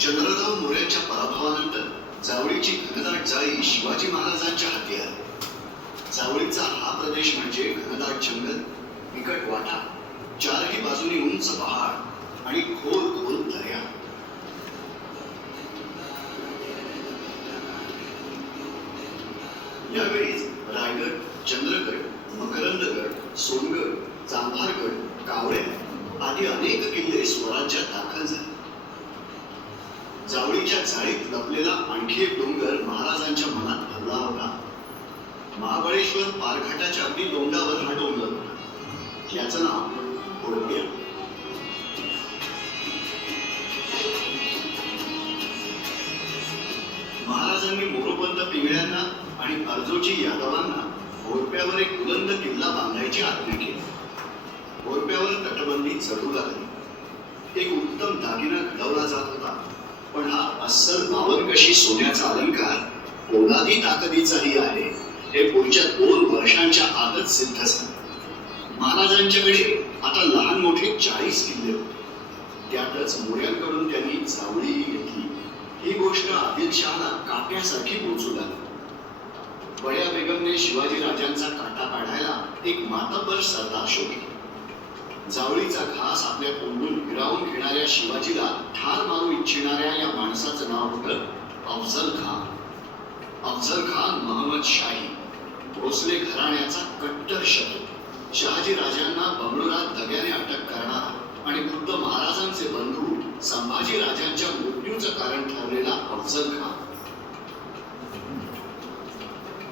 चंद्रराव मोऱ्यांच्या पराभवानंतर जावळीची घनदाट जाळी शिवाजी महाराजांच्या हाती आली. जावळीचा हा प्रदेश म्हणजे घनदाट जंगल, बिकट वाटा, चारही बाजूनी उंच पहाड आणि खोल खोल दर्या. यावेळीच रायगड, चंद्रगड, मकरंदगड, सोनगड, चांभारगड, कावळ्या आदी अनेक किल्ले स्वराज्यात दाखल झाले. जावळीच्या जाळीत लपलेला आणखी एक डोंगर महाराजांच्या मनात भरला होता. महाबळेश्वर पारघाटाच्या अगदी तोंडावर हा डोंगर होता. याचं नाव घोडप्या. महाराजांनी मोरोपंत पिंगळ्यांना आणि अर्जोजी यादवांना घोडप्यावर एक बुलंद किल्ला बांधायची आज्ञा केली. घोडप्यावर तटबंदी चढू लागली. एक उत्तम दागिना घडवला जात होता, पण हा अस्सल बावनकशी सोन्याचा अलंकार पोलादी ताकदीचाही आहे हे पुढच्या 2 वर्षांच्या आतच सिद्ध झालं. महाराजांच्याकडे आता लहान मोठे 40 किल्ले होते. त्यातच मोऱ्यांकडून त्यांनी जावळी घेतली. ही गोष्ट आदिलशहाला काट्यासारखी पोचू लागली. बड्या बेगमने शिवाजी राजांचा काटा काढायला एक मातब्बर सरदार शोधला. जावळीचा घास आपल्या तोंडून हिरावून घेणाऱ्या शिवाजीला ठार मारू इच्छिणाऱ्या या माणसाचं नाव होतं अफझल खान. अफझल खान महम्मद शाही, भोसले घराण्याचा कट्टर शत्रू. शहाजी राजांना बंगळुरात दग्याने अटक करणारा आणि खुद्द महाराजांचे बंधू संभाजी राजांच्या मृत्यूचं कारण ठरलेला अफझल खान.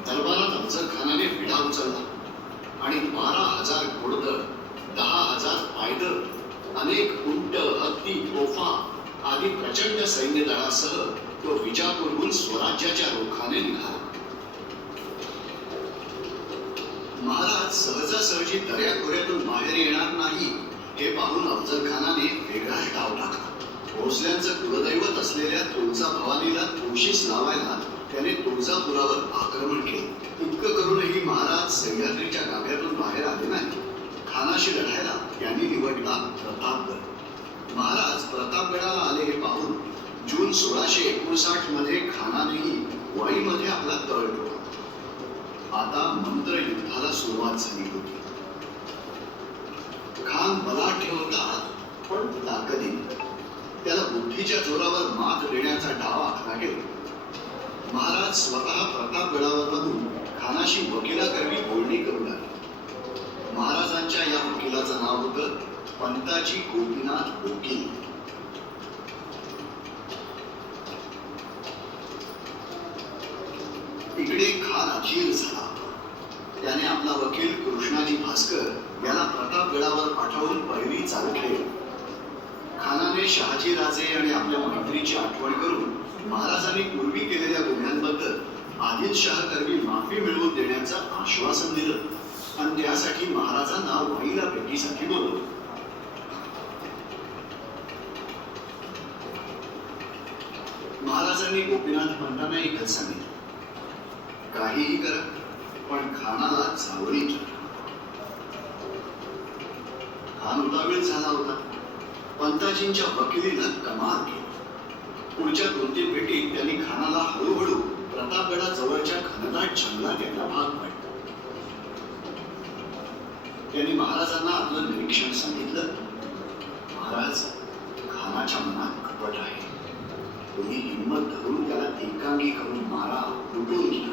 दरबारात अफझल खानाने विडा उचलला आणि 12,000 घोडदळ, 10,000 पायदळ, अनेक उंट, हत्ती, तोफा आदी प्रचंड सैन्य दलासह तो विजापूरहून स्वराज्याच्या रोखाने निघाला. महाराज सहजासहजी दर्याखोऱ्यातून बाहेर येणार नाही हे पाहून अफझल खानाने वेगळाच डाव टाकला. भोसल्यांचं कुलदैवत असलेल्या तुळजा भवानीला तुळशीस लावायला त्याने तुळजापुरावर आक्रमण केले. इतकं करूनही महाराज सह्याद्रीच्या गाभ्यातून बाहेर आले नाही. खानाशी लढायला त्यांनी निवडला प्रतापगड. महाराज प्रतापगडाला आले हे पाहून जून 1659 मध्ये खानानेही वाईमध्ये आपला तळ ठोकला. आता मंत्र युद्धाला सुरुवात झाली होती. खान बलाढ्य होता, पण ताकदीने. त्याला बुद्धीच्या जोरावर मात देण्याचा डाव आखला गेला. महाराज स्वतः प्रतापगडावर बघून खानाशी वकिलाकरवी बोलणी करू लागले. महाराजांच्या या वकिलाचं नाव होतं पंताजी गोपीनाथ वकील. इकडे खान अधीर झाला. त्याने आपला वकील कृष्णाजी भास्कर याला प्रतापगडावर पाठवून पहिली चाल केली. खानाने शहाजी राजे आणि आपल्या मैत्रीची आठवण करून महाराजांनी पूर्वी केलेल्या गुन्ह्यांबद्दल आदिलशाह करवी माफी मिळवून देण्याचं आश्वासन दिलं आणि त्यासाठी महाराजांना वाईला भेटीसाठी बोलवलं. महाराजांनी गोपीनाथ पंतांना एकच सांगितलं, काहीही करा, पण खानाला जावळी ठेवा. खान उतावीळ झाला होता. पंताजींच्या वकिलीनं कमाल केली. पुढच्या 2-3 भेटीत त्यांनी खानाला हळूहळू प्रतापगडाजवळच्या घनदाट जंगलात यायला भाग पाडला. त्यांनी महाराजांना आपलं निरीक्षण सांगितलं. महाराज, खानाच्या मनात कपट आहे. तुम्ही हिंमत धरून त्याला एकांगी करून मारा, लुटून घ्या.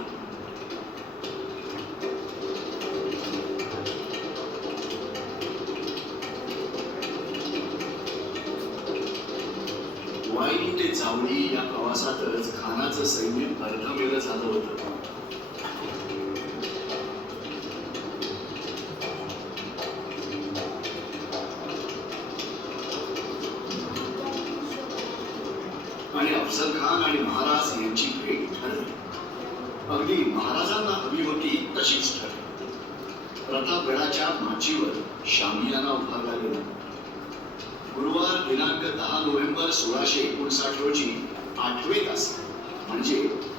वाई ते जावळी या प्रवासातच खानाचं सैन्य अर्धमेल झालं होतं. आणि अफझल खान आणि महाराज यांची भेट ठरली. अगदी महाराजांना हवी होती तशीच ठरली. प्रतापगडाच्या माचीवर शामियाना उभारला गेला. गुरुवार दिनांक 10 नोव्हेंबर 1659 रोजी 8वें तास म्हणजे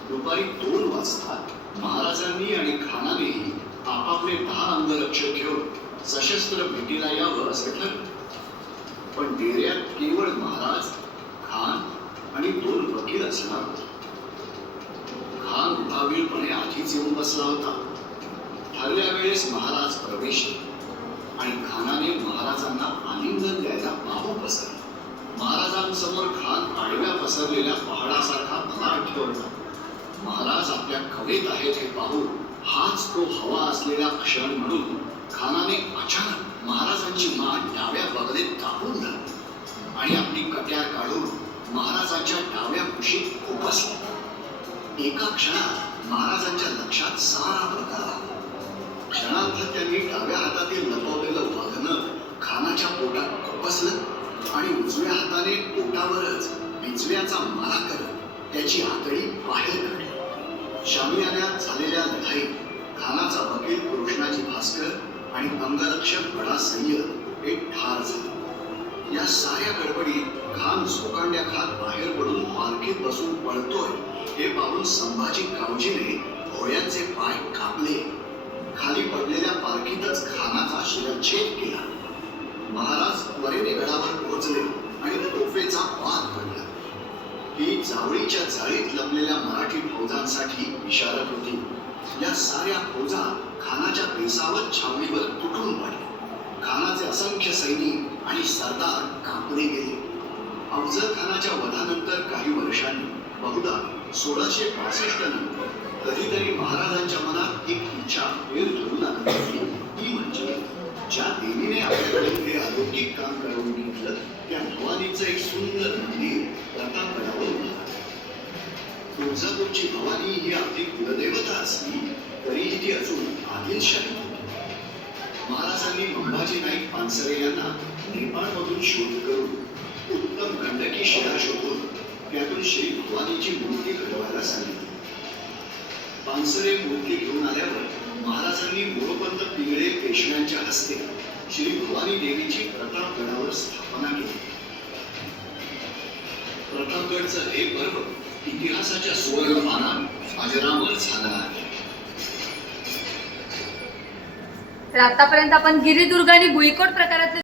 दुपारी 2 वाजता महाराजांनी आणि खानानेही आपापले 10 अंगरक्षक घेऊन सशस्त्र भेटीला यावं असं ठरलं. पण डेऱ्यात केवळ महाराज, खान आणि 2 वकील असणार होते. खान उठावीरपणे आधीच येऊन बसला होता. ठरल्या वेळेस महाराज प्रवेश आणि खानाने महाराजांना आलिंगन द्यायला बाहू पसरली. महाराजांसमोर खान आडव्या पसरलेल्या पहाडासारखा भला ठेवला. महाराज आपल्या कवेत आहेत हे पाहून हाच तो हवा असलेला क्षण म्हणून खानाने अचानक महाराजांची मान डाव्या बगलेत दाबून धरली आणि आपली कट्यार काढून महाराजांच्या डाव्या कुशीत खुपसली. एका क्षणात महाराजांच्या लक्षात सारा प्रकार आला. क्षणार्थ त्यांनी डाव्या हातातील लपवलेलं वाघनं खानाच्या पोटात खुपसलं आणि उजव्या हाताने पोटावरच बिचव्याचा मारा करत त्याची आतडी बाहेर काढली. शामियान्यात झालेल्या लढाईत खानाचा वकील कृष्णाजी भास्कर आणि अंगरक्षक बडा सय्यद हे ठार झाले. या साऱ्या गडबडीत खान झोकांड्या खात बाहेर पडून पालखीत बसून पळतोय हे पाहून संभाजी कावजीने घोड्यांचे पाय कापले. खाली पडलेल्या पालखीतच खानाचा शिरच्छेद केला. महाराज त्वरेने गडावर पोहोचले आणि तोफेचा वार पडला. ही जावळीच्या जाळीत लपलेल्या मराठी फौजांसाठी इशारत होती. या साऱ्या फौजा खानाच्या पेसावत छावणीवर तुटून पडल्या. खानाचे असंख्य सैनिक आणि सरदार कापले गेले. अफजल खानाच्या वधानंतर काही वर्षांनी बहुधा 1665 नंतर कधीतरी महाराजांच्या मनात एक इच्छा फेर धरू लागली होती. ती म्हणजे ज्या देवीने आपल्याकडून हे अलौकिक काम करून घेतलं त्या भवानीचं एक सुंदर मंदिर प्रतापगडावर उभं. तुळजापूरची भवानी ही आपली कुलदेवता असली तरीही ती अजून आदिलशाही होती. महाराजांनी मंबाजी नाईक पानसरे यांना नेपाळमधून शोध करून उत्तम गंडकी शिळा शोधून त्यातून श्री भवानीची मूर्ती घडवायला सांगितली. पानसरे मूर्ती घेऊन आल्यावर महाराजांनी मोरोपंत पिंगळे पेशव्यांच्या हस्ते श्री भवानी देवीची प्रतापगडावर स्थापना केली. प्रतापगडचं हे पर्व इतिहासाच्या सुवर्णपानात अजरामर झालं आहे. तर आतापर्यंत आपण गिरिदुर्ग आणि भुईकोट प्रकारातले